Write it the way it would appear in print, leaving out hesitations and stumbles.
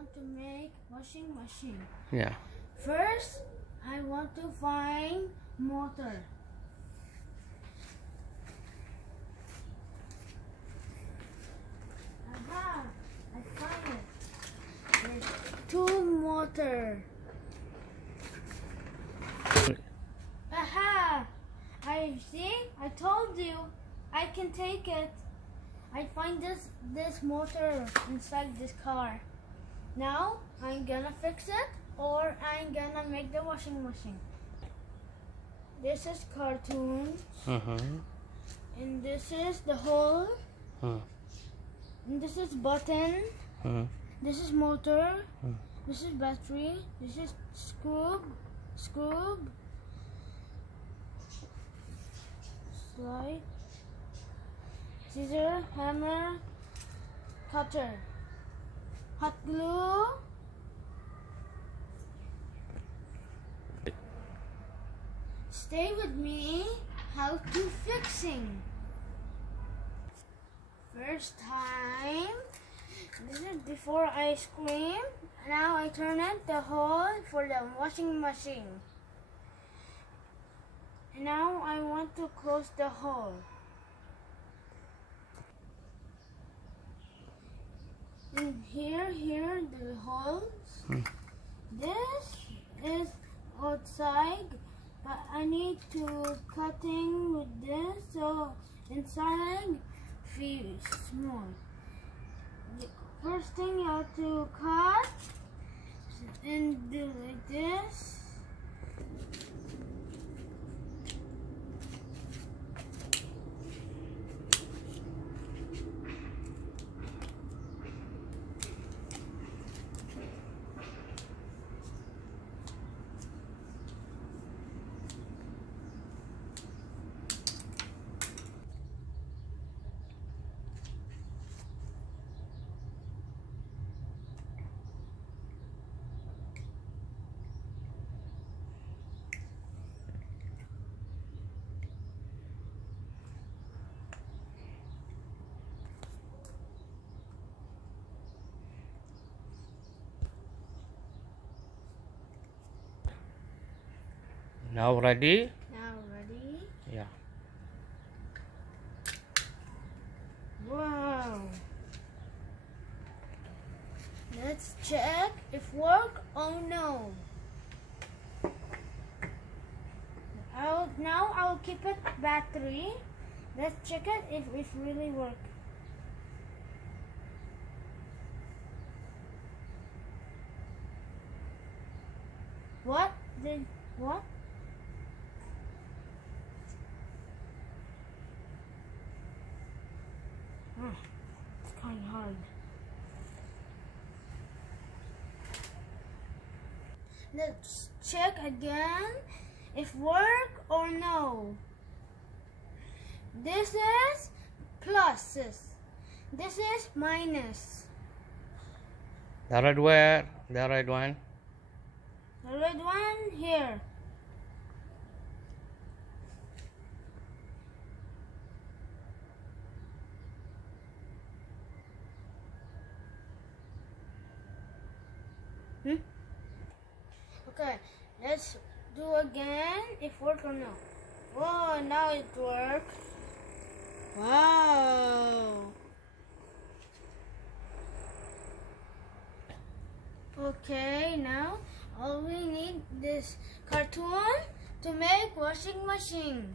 want to make washing machine. Yeah. First, I want to find motor. Aha! I find it. There's two motor. Aha! I see. I told you. I can take it. I find this motor inside this car. Now I'm gonna fix it, or I'm gonna make the washing machine. This is cartoon, and this is the hole, and this is button. This is motor. This is battery. This is screw, slide, scissor, hammer, cutter, hot glue, stay with me. How to fixing. First time, this is before ice cream. Now I turn it the hole for the washing machine. And now I want to close the hole. And here the holes. This is outside, but I need to cutting with this so inside feels small. The first thing you have to cut and do like this. Now ready? Now ready? Yeah. Wow. Let's check if work or no. Now I'll keep it battery. Let's check it if it really work. What? It's kind of hard. Let's check again if work or no. This is pluses. This is minus. The red where? The red one? The red one here. Okay, let's do again if work or no. Whoa, now it works. Wow. Okay, now all we need this cartoon to make washing machine.